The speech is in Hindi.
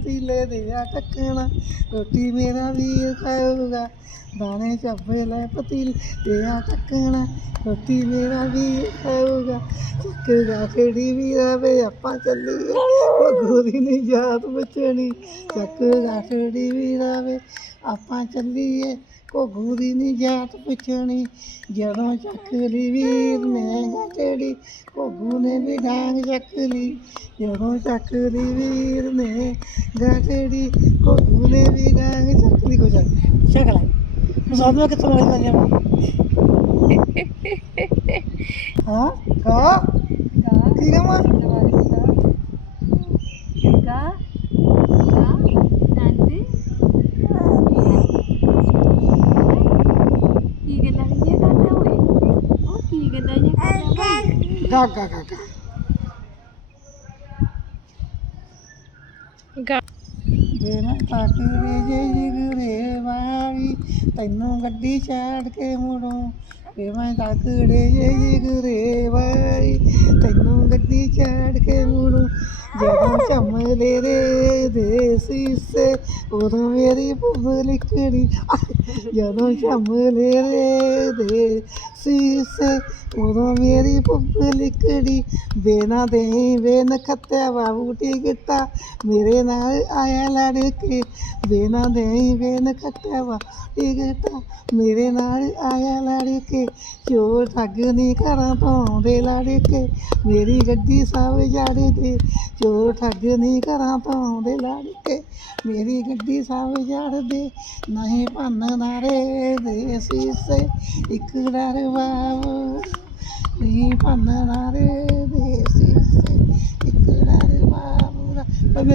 ਪਤੀਲੇ ਦੇ ਆ ਟੱਕਣਾ ਰੋਟੀ ਮੇਰਾ ਵੀਰ ਖਾਊਗਾ। ਦਾਣੇ ਚੱਬੇ ਲੈ ਪਤੀਲੇ ਦੇ ਆ ਟੱਕਣਾ ਰੋਟੀ ਮੇਰਾ ਵੀਰ ਖਾਊਗਾ। ਚੱਕਗਾ ਖੜੀ ਵੀ ਰਵੇ ਆਪਾਂ ਚੱਲੀਏ। ਉਹ ਗੋਰੀ ਨਹੀਂ ਜਾਤ ਬਚਣੀ ਚੱਕਗਾ ਖੜੀ ਵੀ ਰਵੇ ਆਪਾਂ ਚੱਲੀਏ। ਕੋ ਦੀ ਨੀ ਜਾਤ ਪੁੱਛਣੀ ਜਦੋਂ ਚੱਕ ਲਈ ਵੀਰ ਨੇ ਗਟੜੀ ਘੋਗੂ ਨੇ ਵੀ ਡਾਂਗ ਚੱਕ ਲਈ। ਜਦੋਂ ਚੱਕ ਲਈ ਵੀਰ ਨੇ ധടി കൊക്കുനെ വികാങ് ചക്രി കൊച്ചാ ശകലായി സ്വന്തമൊക്കെ തുറന്നു കഴിഞ്ഞാൽ മതി ആ കാ गा गा गा गा गा പാട്ട് ജയകുറേവാഴി തന്നും കട്ടി ചാടക്കെ മൂടും. പ്രേമൻ താക്കടെ ജയകുറേവാഴി തന്നും കട്ടി ചാടക്കെ മൂടും. ജനം ചമ്മലേരേ ദേശീസേ ഉറവേറി പുതലിക്കടി. ജനം ചമ്മലേരേ शीशे उदों मेरी पुप्प लिकड़ी, बेना देही, बेन खत्या बाबूटी गिट्टा मेरे नाल आया लड़के, बेना देही, बेन खत्या बाबूटी गिट्टा मेरे नाल आया लड़के, चोर ठग नहीं घरा तो आँदे लड़के, मेरी गड्डी सब जाड़े दे, चोर ठग नहीं घरा तो आँदे लड़के, मेरी गड्डी सब जाड़ दे, नहीं भन्न नारे दे शीशे വരുവാവോ നീ വന്നതാരേ